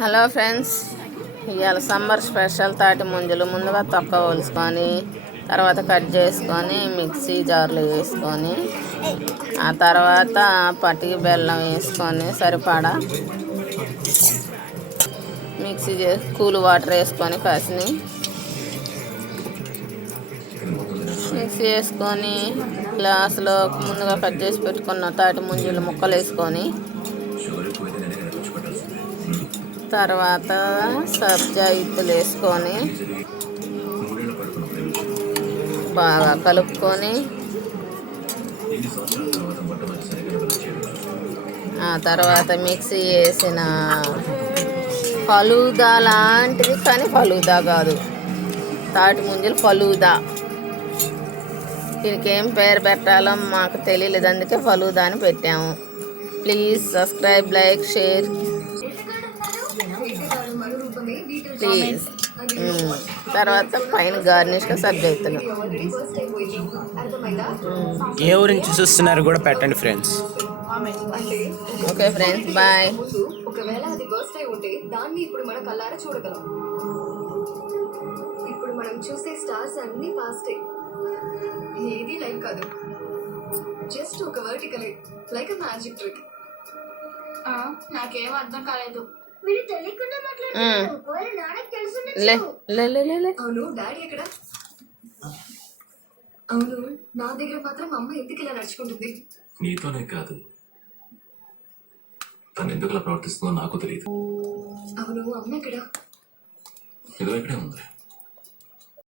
Hello friends, ఇవాళ summer special తాటి ముంజలు. ముందుగా తొక్క ఒలుసుకొని తర్వాత కట్ చేసుకొని మిక్సీ జార్లో వేసుకొని ఆ తర్వాత పటికి బెల్లం వేసుకొని సరిపడా మిక్సీ చేసి కూల్ వాటర్ వేసుకొని కాసిని మిక్సీ వేసుకొని గ్లాసులో ముందుగా కట్ చేసి పెట్టుకున్న తాటి ముంజలు ముక్కలు వేసుకొని తర్వాత సబ్జా ఇత్తులు వేసుకొని బాగా కలుపుకొని ఆ తర్వాత మిక్సీ వేసిన ఫలూదా లాంటిది, కానీ ఫలూదా కాదు, తాటి ముంజలు ఫలూదా. దీనికి ఏం పేరు పెట్టాలో మాకు తెలియలేదు, అందుకే ఫలూదా అని పెట్టాము. Please subscribe, like, share please. తర్వాత పైన గార్నిష్గా సబ్జెక్టులు. ఏ ఊరి నుంచి చూస్తున్నారు కూడా పెట్టండి ఫ్రెండ్స్. Okay friends, bye. ఒకవేళ అది బర్త్ అయి ఉంటే దాన్ని ఇప్పుడు మన కళ్ళారా చూడగలం. ఇప్పుడు మనం చూసే స్టార్స్ అన్ని పాస్టే, ఏది లైవ్ కాదు, జస్ట్ ఒక వర్టికల్ లైక్ మ్యాజిక్ ట్రిక్. నాకేం అర్థం కాలేదు. మీరు తెలియకుండా మాట్లాడుతున్నారు. అవును, డాడీ ఎక్కడ? అవును, నా దగ్గర మాత్రం అమ్మ ఎందుకు ఇలా నడుచుకుంటుంది? నీతోనే కాదు, తను ఎందుకు అలా ప్రవర్తిస్తుందో నాకు తెలియదు. అవును, అమ్మ ఎక్కడ? ఏదో ఇక్కడే ఉంది.